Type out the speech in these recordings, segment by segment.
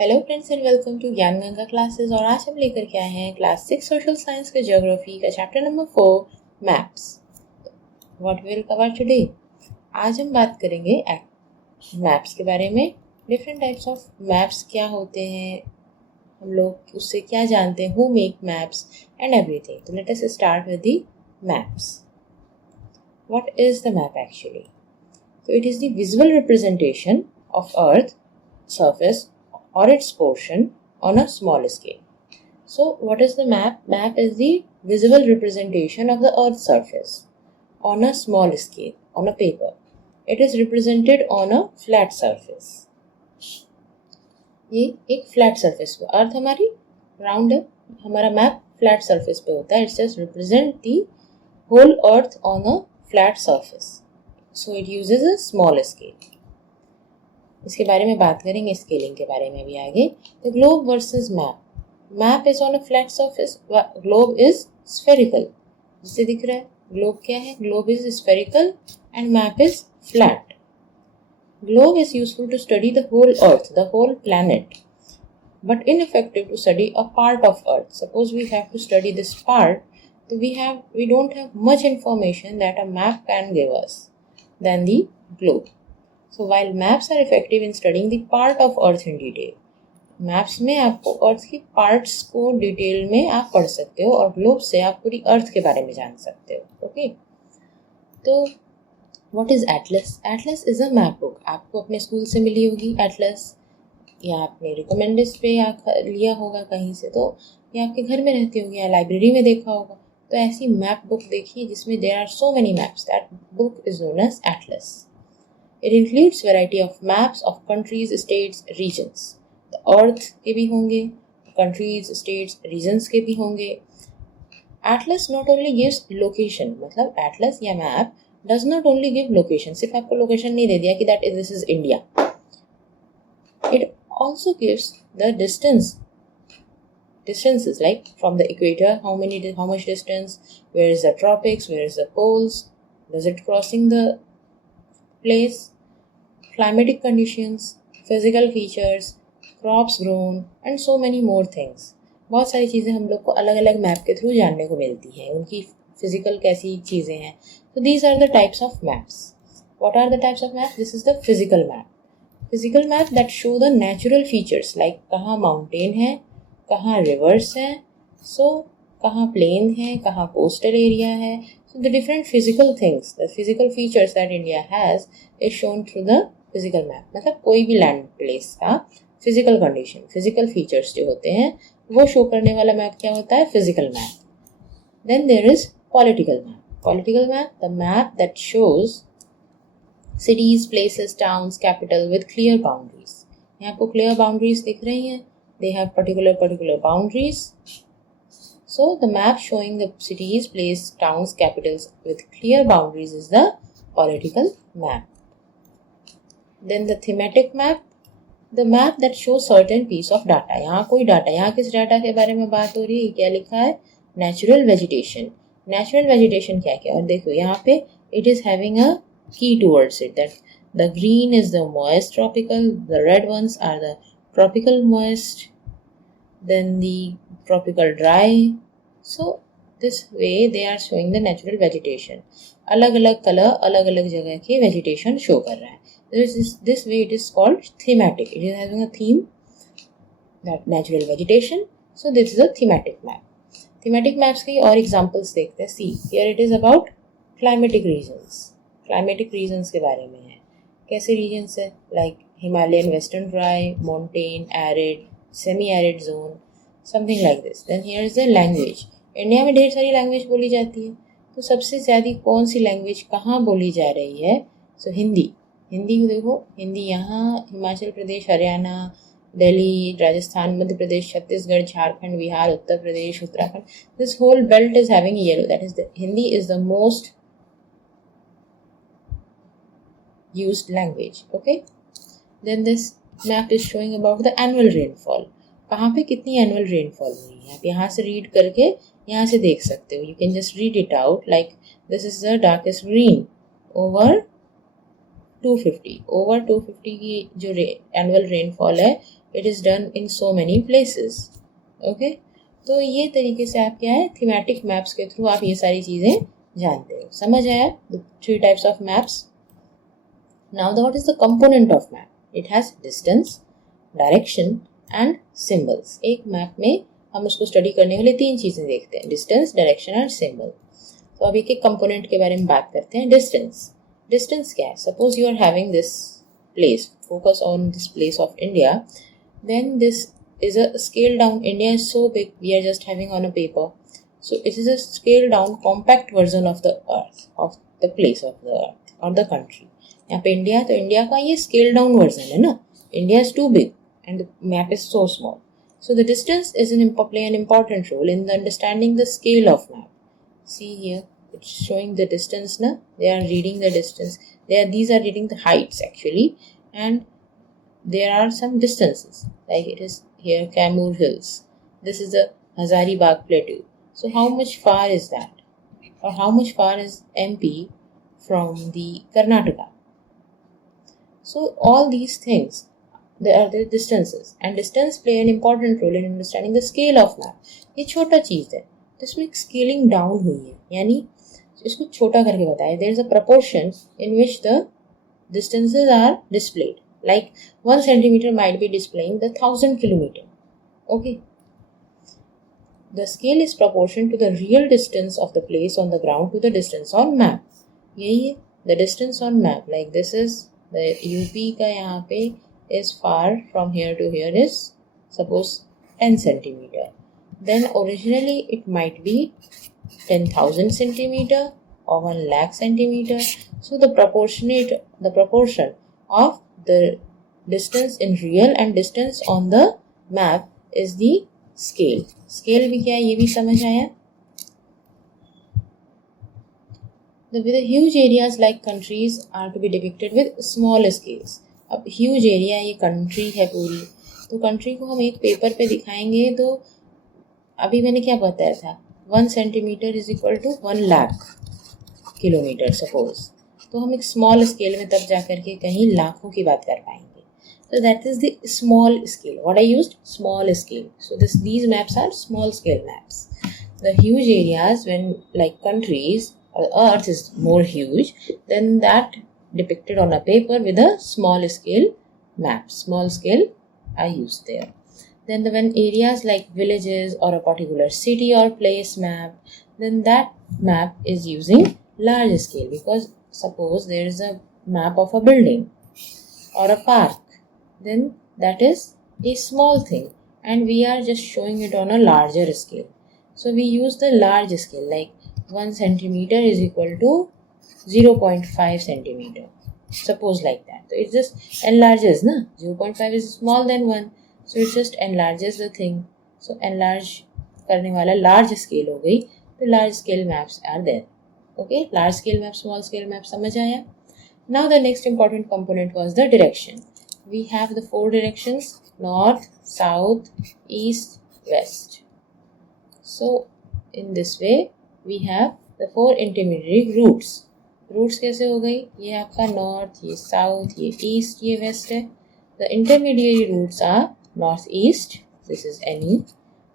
Hello friends and welcome to Gyan Ganga classes. और आज हम लेकर के आए हैं क्लास 6 सोशल साइंस के ज्योग्राफी का chapter number 4 maps. What will cover today. आज हम बात करेंगे मैप्स के बारे में। डिफरेंट टाइप्स ऑफ मैप्स क्या होते हैं, हम लोग उससे क्या जानते हैं, who make maps and everything. तो let us start with the maps. What is the map actually? So it is the visual representation of Earth surface or its portion on a small scale. So what is the map? Map is the visual representation of the Earth's surface on a small scale, on a paper. It is represented on a flat surface. ये एक flat surface पे, अर्थ हमारी round है, हमारा map flat surface पे होता है. It's just represent the whole earth on a flat surface. So it uses a small scale. इसके बारे में बात करेंगे, स्केलिंग के बारे में भी आगे. The globe versus map. Map is on a flat surface, globe is spherical. जिससे दिख रहा है ग्लोब क्या है, globe is spherical and map is flat. Globe is useful to study the whole earth, the whole planet, but ineffective to study a part of earth. Suppose we have to study this part, so we don't have much information that a map can give us than the globe. So while maps are effective in studying the part of earth in detail, maps में आपको अर्थ की parts को detail में आप पढ़ सकते हो और ग्लोब से आप पूरी अर्थ के बारे में जान सकते हो. ओके, तो What is Atlas? Atlas is a map book. आपको अपने स्कूल से मिली होगी एटलस, या आपने रिकमेंडेड पे या लिया होगा कहीं से, तो या आपके घर में रहती होगी या लाइब्रेरी में देखा होगा. तो ऐसी मैप बुक देखिए जिसमें there are so many maps. That book is known as atlas. It includes variety of maps of countries, states, regions. तो अर्थ के भी होंगे, कंट्रीज, स्टेट्स, रीजन्स के भी होंगे. Atlas not only gives location, मतलब एटलस या map does not only give location. सिर्फ आपको लोकेशन नहीं दे दिया कि that this is India. It also gives the distances like from the equator, how much distance, where is the tropics, where is the poles, does it crossing the place, climatic conditions, physical features, crops grown and so many more things. बहुत सारी चीज़ें हम लोग को अलग अलग map के through जानने को मिलती हैं, उनकी फिजिकल कैसी चीज़ें हैं. So these are the types of maps. What are the types of maps? This is the physical map. Physical map that show the natural features like कहाँ mountain है, कहाँ rivers है, so कहाँ plain है, कहाँ coastal area है. So the different physical things, the physical features that India has is shown through the physical map. मतलब कोई भी land place का physical condition, physical features जो होते हैं वो show करने वाला map क्या होता है? Physical map. Then there is political map. Political map, the map that shows cities, places, towns, capital with clear boundaries. यहाँ आपको clear boundaries दिख रही हैं. They have particular boundaries. So the map showing the cities, places, towns, capitals with clear boundaries is the political map. Then the thematic map, the map that shows certain piece of data. यहाँ कोई data, यहाँ किस data के बारे में बात हो रही है, क्या लिखा है? Natural vegetation. नेचुरल वेजिटेशन क्या क्या, और देखो यहाँ पे it is having a key towards it that the green is the moist tropical, the red ones are the tropical moist, then the tropical dry. So this way they are showing the natural vegetation. अलग अलग colour अलग अलग जगह के vegetation show कर रहा है. This way it is called thematic. It is having a theme that natural vegetation. So this is a thematic map. Thematic maps की और एग्जांपल्स देखते हैं. See here it is about climatic regions. Climatic regions के बारे में है. कैसे regions है? Like Himalayan, western dry, mountain, arid, semi arid zone, something like this. Then here is the language. India में ढेर सारी लैंग्वेज बोली जाती है, तो सबसे ज़्यादा कौन सी लैंग्वेज कहाँ बोली जा रही है? सो हिंदी. हिंदी देखो, हिंदी यहाँ Himachal Pradesh, Haryana, Delhi, Rajasthan, Madhya Pradesh, Chhattisgarh, Jharkhand, Bihar, Uttar Pradesh, Uttarakhand. This whole belt is having yellow. That is, the Hindi is the most used language. Okay. Then this map is showing about the annual rainfall. कहाँ पे कितनी annual rainfall हुई है, आप यहाँ से read करके यहाँ से देख सकते हो. You can just read it out. Like this is the darkest green over 250 की जो एनुअल रेनफॉल है it is done in so many places. Okay, तो ये तरीके से आप क्या है थीमेटिक मैप्स के थ्रू आप ये सारी चीज़ें जानते हो. समझ आया the three types of maps. Now what is the component of map? It has distance, direction and symbols. एक मैप में हम उसको स्टडी करने वाले तीन चीज़ें देखते हैं, डिस्टेंस, डायरेक्शन और सिंबल. तो अब एक एक कंपोनेंट के बारे में बात करते हैं. डिस्टेंस. डिस्टेंस क्या है? Suppose you are having this place, focus on this place of India, then this is a scaled down. India is so big, we are just having on a paper, so it is a scaled down compact version of the earth, of the place of the earth or the country. यहाँ पे India, तो India का ये scaled down version है ना. India is too big and the map is so small, so the distance is play an important role in the understanding the scale of map. See here, it's showing the distance now. They are reading the distance. These are reading the heights actually, and there are some distances. Like it is here Kamur Hills. This is the Hazaribagh Plateau. So how much far is that? Or how much far is MP from the Karnataka? So all these things, there are the distances, and distance play an important role in understanding the scale of map. ये छोटा चीज़ है, तो इसमें scaling down हुई है, यानी इसको छोटा करके बताया. There is a proportion in which the distances are displayed. Like 1 centimeter might be displaying the 1000 kilometer. Okay. The scale is proportion to the real distance of the place on the ground to the distance on map. यही है the distance on map. Like this is the UP का यहाँ पे is far from here to here is suppose 10 centimeter. Then originally it might be 10,000 centimeter or 1 lakh centimeter. So the proportion of the distance in real and distance on the map is the scale. Scale भी क्या है ये भी समझ आया. With the huge areas like countries are to be depicted with small scales. अब huge area ये country है पूरी, तो country को हम एक पेपर पे दिखाएंगे तो अभी मैंने क्या बताया था 1 centimetre is equal to 1 lakh kilometre suppose. तो हम एक स्मॉल स्केल में तब जा करके कहीं लाखों की बात कर पाएंगे. So that is the small scale. What I used? Small scale. So these maps are small scale maps. The huge areas, when like countries or earth is more huge, then that depicted on a paper with a small scale map. Small scale are used there. Then when areas like villages or a particular city or place map, then that map is using large scale, because suppose there is a map of a building or a park, then that is a small thing and we are just showing it on a larger scale. So we use the large scale, like 1 centimeter is equal to 0.5 centimeter. Suppose like that. So it just enlarges, na? 0.5 is smaller than 1. So it just enlarges the thing. So enlarge करने वाला large scale हो गई. तो large scale maps are there. Okay, large scale map, small scale map समझ आया. Now the next important component was the direction. We have the 4 directions: north, south, east, west. So in this way we have the 4 intermediary routes. Routes कैसे हो गई? ये आपका north, ये south, ये east, ये west है. The intermediary routes are northeast, this is NE,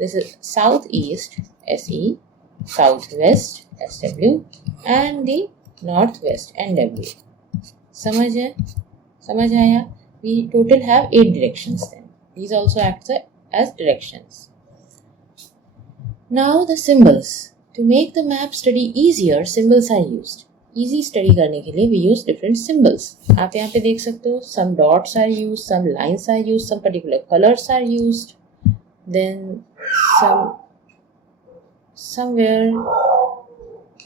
this is southeast, SE, southwest, SW, and the northwest, NW. समझ आया? We total have 8 directions then. These also act as directions. Now the symbols. To make the map study easier, symbols are used. Easy study करने के लिए we use different symbols. आप यहाँ पे देख सकते हो, some dots are used, some lines are used, some particular colors are used, then somewhere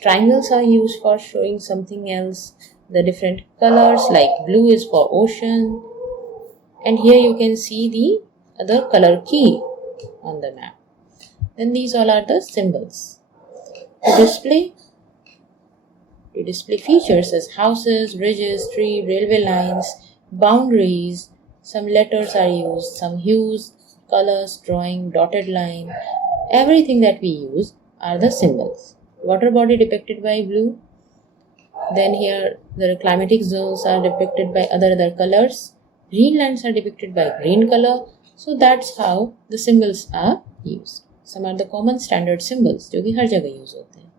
triangles are used for showing something else. The different colors, like blue is for ocean, and here you can see the other color key on the map. Then these all are the symbols. To display features as houses, bridges, trees, railway lines, boundaries, some letters are used, some hues, colors, drawing, dotted line. Everything that we use are the symbols. Water body depicted by blue. Then here the climatic zones are depicted by other colors. Green lands are depicted by green color. So that's how the symbols are used. Some are the common standard symbols जो कि हर जगह use होते हैं.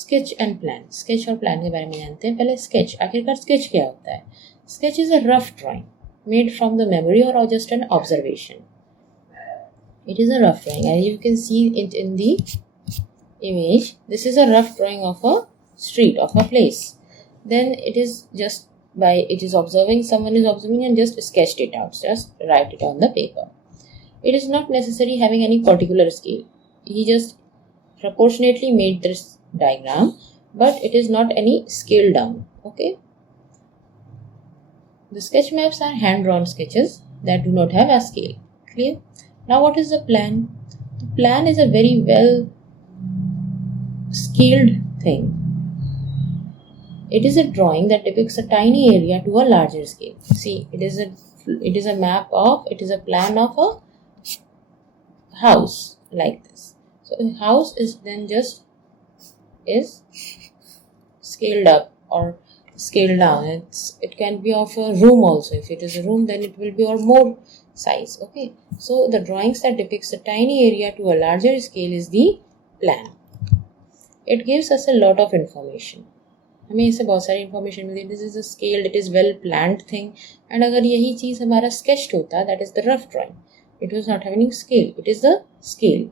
Sketch and plan. Sketch और plan के बारे में जानते हैं. पहले स्केच, आखिरकार स्केच क्या होता है? Sketch is a rough drawing made from the memory और just an observation. It is a rough drawing, as you can see it in the image. This is a rough drawing of a street, of a place. Then it is just by it is observing, someone is observing and just sketched it out, just write it on the paper. It is not necessary having any particular scale. He just proportionately made this diagram, but it is not any scale down. Okay. The sketch maps are hand drawn sketches that do not have a scale. Clear? Now what is the plan? The plan is a very well scaled thing. It is a drawing that depicts a tiny area to a larger scale. See, it is a plan of a house like this. So a house is then just is scaled up or scaled down. It can be of a room also. If it is a room, then it will be or more size. Okay, so the drawings that depicts a tiny area to a larger scale is the plan. It gives us a lot of information. हमें इससे बहुत सारी information मिलती है. This is a scaled, it is well planned thing. And अगर यही चीज़ हमारा sketched होता, that is the rough drawing. It was not having scale. It is the scale.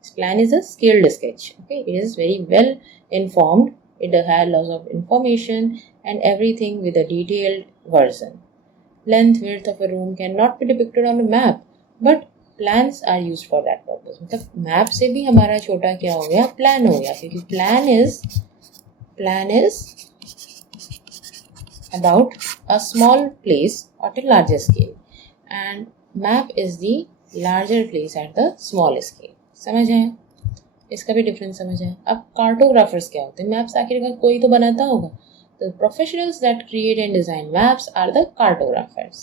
This plan is a scaled sketch. Okay, it is very well informed. It has lots of information and everything with a detailed version. Length, width of a room cannot be depicted on a map, but plans are used for that purpose. मतलब map से भी हमारा छोटा क्या हो गया? Plan हो गया, क्योंकि plan is about a small place at a larger scale, and map is the larger place at the small scale. समझ आया? इसका भी डिफरेंस समझ आया. अब कार्टोग्राफर्स क्या होते हैं? मैप्स आखिरकार कोई तो बनाता होगा. The professionals that create and design maps are the cartographers.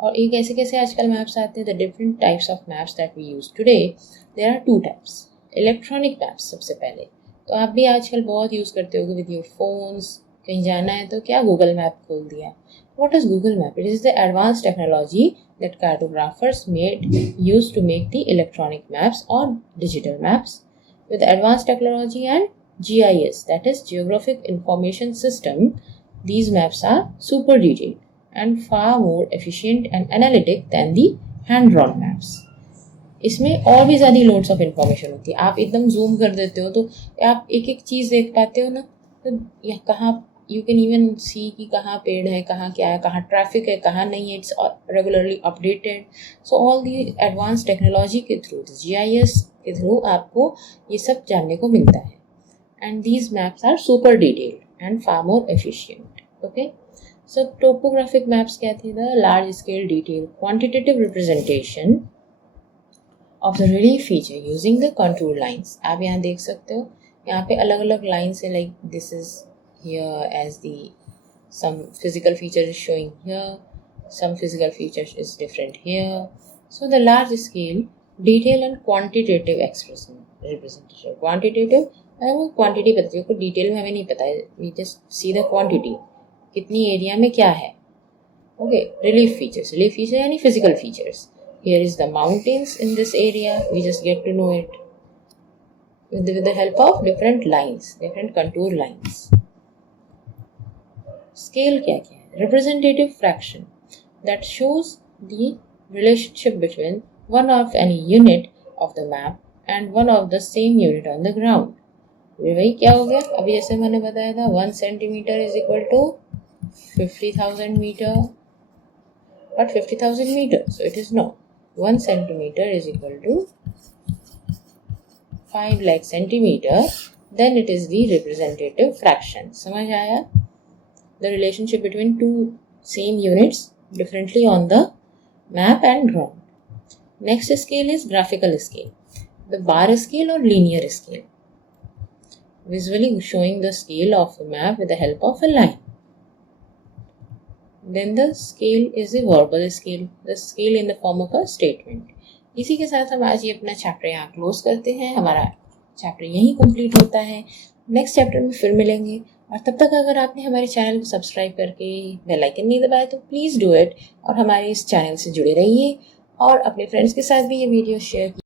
और ये कैसे कैसे आजकल मैप्स आते हैं? The different types of maps that we use today, there are two types. Electronic maps सबसे पहले, तो आप भी आजकल बहुत यूज़ करते होगे with your phones. कहीं जाना है तो क्या गूगल मैप खोल दिया. What is Google Map? It is the advanced technology that cartographers used to make the electronic maps or digital maps. With advanced technology and GIS, that is Geographic Information System, these maps are super detailed and far more efficient and analytic than the hand-drawn maps. इसमें और भी ज़्यादा loads of information होती है. आप एकदम zoom कर देते हो तो आप एक एक चीज़ देख पाते हो ना. तो यह कहाँ यू कैन इवन सी कि कहाँ पेड़ है, कहाँ क्या है, कहाँ ट्रैफिक है, कहाँ नहीं है. It's regularly updated. So all the advance technology के थ्रू, GIS के थ्रू आपको ये सब जानने को मिलता है. And these maps are super detailed and far more efficient. Okay, so topographic maps क्या थी? The large scale detailed quantitative representation of the relief feature using the contour lines. आप यहाँ देख सकते हो, यहाँ पे अलग अलग lines है. Like this is here as the some physical feature is showing here, some physical features is different here. So the large scale detail and quantitative representation. Quantitative हमें क्वांटिटी पता है, डिटेल में हमें नहीं पता है. We just see the quantity, कितनी area में क्या है. ओके, रिलीफ फीचर यानी physical features. Here is the mountains in this area, we just get to know it with the help of different lines, different contour lines. Scale क्या है? Representative fraction that shows the relationship between one of any unit of the map and one of the same unit on the ground. वही क्या हो गया? अभी जैसे मैंने बताया था 1 centimetre is equal to 50,000 metre. But 50,000 meters, so it is not. 1 centimeter is equal to 5 lakh centimeter. Then it is the representative fraction. समझ आया? The relationship between two same units differently on the map and ground. Next scale is graphical scale. The bar scale or linear scale, visually showing the scale of a map with the help of a line. Then the scale is a verbal scale, the scale in the form of a statement. इसी के साथ हम आज ये अपना chapter यहाँ close करते हैं. हमारा चैप्टर यहीं कंप्लीट होता है. नेक्स्ट चैप्टर में फिर मिलेंगे. और तब तक अगर आपने हमारे चैनल को सब्सक्राइब करके बेल आइकन नहीं दबाया तो प्लीज़ डू इट और हमारे इस चैनल से जुड़े रहिए और अपने फ्रेंड्स के साथ भी ये वीडियो शेयर